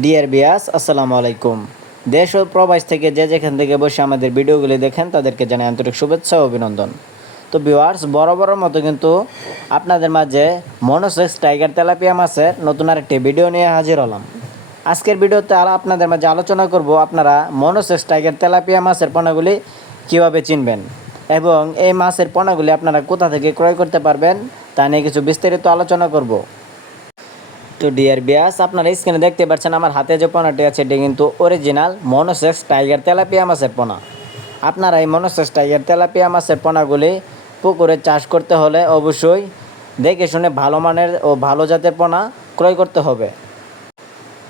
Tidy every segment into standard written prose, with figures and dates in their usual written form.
Deer বিয়াস, আসসালামু আলাইকুম। দেশ ও প্রবাস থেকে যে যেখান থেকে বসে আমাদের ভিডিওগুলি দেখেন তাদেরকে জানাই আন্তরিক শুভেচ্ছা ও অভিনন্দন। তো ভিউয়ার্স, বরাবরের মতো কিন্তু আপনাদের মাঝে মনোসেক্স টাইগার তেলাপিয়া মাছের নতুন আরেকটি ভিডিও নিয়ে হাজির হলাম। আজকের ভিডিওতে আপনাদের মাঝে আলোচনা করব আপনারা মনোসেক্স টাইগার তেলাপিয়া মাছের পোনাগুলি কীভাবে চিনবেন এবং এই মাছের পোনাগুলি আপনারা কোথা থেকে ক্রয় করতে পারবেন তা নিয়ে কিছু বিস্তারিত আলোচনা করব। তো ডিয়ার বিয়াস, আপনারা স্ক্রিনে দেখতে পাচ্ছেন আমার হাতে যে পোনাটি আছে এটি কিন্তু অরিজিনাল মনোসেক্স টাইগার তেলাপিয়া মাছের পোনা। আপনারা এই মনোসেক্স টাইগার তেলাপিয়া মাছের পোনাগুলি পুকুরে চাষ করতে হলে অবশ্যই দেখে শুনে ভালো মানের ও ভালো জাতের পোনা ক্রয় করতে হবে।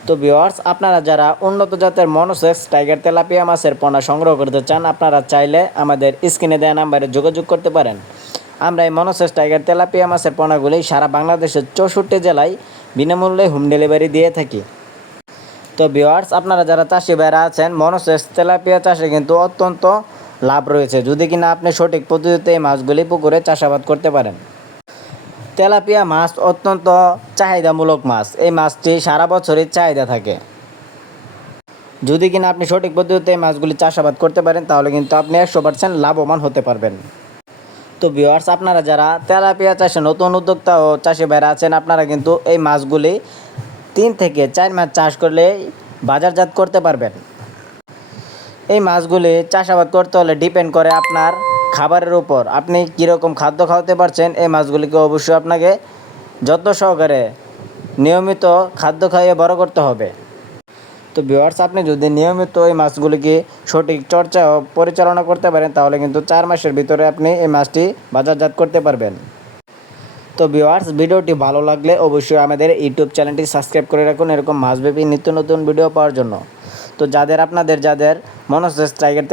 তো ভিউয়ার্স, আপনারা যারা উন্নত জাতের মনোসেক্স টাইগার তেলাপিয়া মাছের পোনা সংগ্রহ করতে চান আপনারা চাইলে আমাদের স্ক্রিনে দেওয়া নাম্বারে যোগাযোগ করতে পারেন। আমরা এই মনোসেক্স টাইগার তেলাপিয়া মাছের পোনাগুলি সারা বাংলাদেশের 64 জেলায় বিনামূল্যে হোম ডেলিভারি দিয়ে থাকি। তো ভিউয়ার্স, আপনারা যারা চাষি ভাইরা আছেন, মনোসেক্স তেলাপিয়া চাষে কিন্তু অত্যন্ত লাভ রয়েছে যদি কিনা আপনি সঠিক পদ্ধতিতে এই মাছগুলি পুকুরে চাষাবাদ করতে পারেন। তেলাপিয়া মাছ অত্যন্ত চাহিদামূলক মাছ। এই মাছটি সারা বছরই চাহিদা থাকে। যদি কিনা আপনি সঠিক পদ্ধতিতে এই মাছগুলি চাষাবাদ করতে পারেন তাহলে কিন্তু আপনি 100% লাভবান হতে পারবেন। তো ভিউয়ার্স, আপনারা যারা তেলাপিয়া চাষে নতুন উদ্যোক্তা ও চাষি ভাইরা আছেন আপনারা কিন্তু এই মাছগুলি 3 থেকে 4 মাস চাষ করলে বাজারজাত করতে পারবেন। এই মাছগুলি চাষাবাদ করতে হলে ডিপেন্ড করে আপনার খাবারের উপর, আপনি কীরকম খাদ্য খাওয়াতে পারছেন। এই মাছগুলিকে অবশ্যই আপনাকে যত্ন সহকারে নিয়মিত খাদ্য খাইয়ে বড় করতে হবে। তো ভিউয়ার্স, আপনি যদি নিয়মিত এই মাছগুলিকে সঠিক চর্চা ও পরিচালনা করতে পারেন তাহলে কিন্তু 4 মাসের ভিতরে আপনি এই মাছটি বাজারজাত করতে পারবেন। তো ভিউয়ার্স, ভিডিওটি ভালো লাগলে অবশ্যই আমাদের ইউটিউব চ্যানেলটি সাবস্ক্রাইব করে রাখুন এরকম মাছব্যাপী নিত্য নতুন ভিডিও পাওয়ার জন্য। তো যাদের মনোসেক্স টাইগার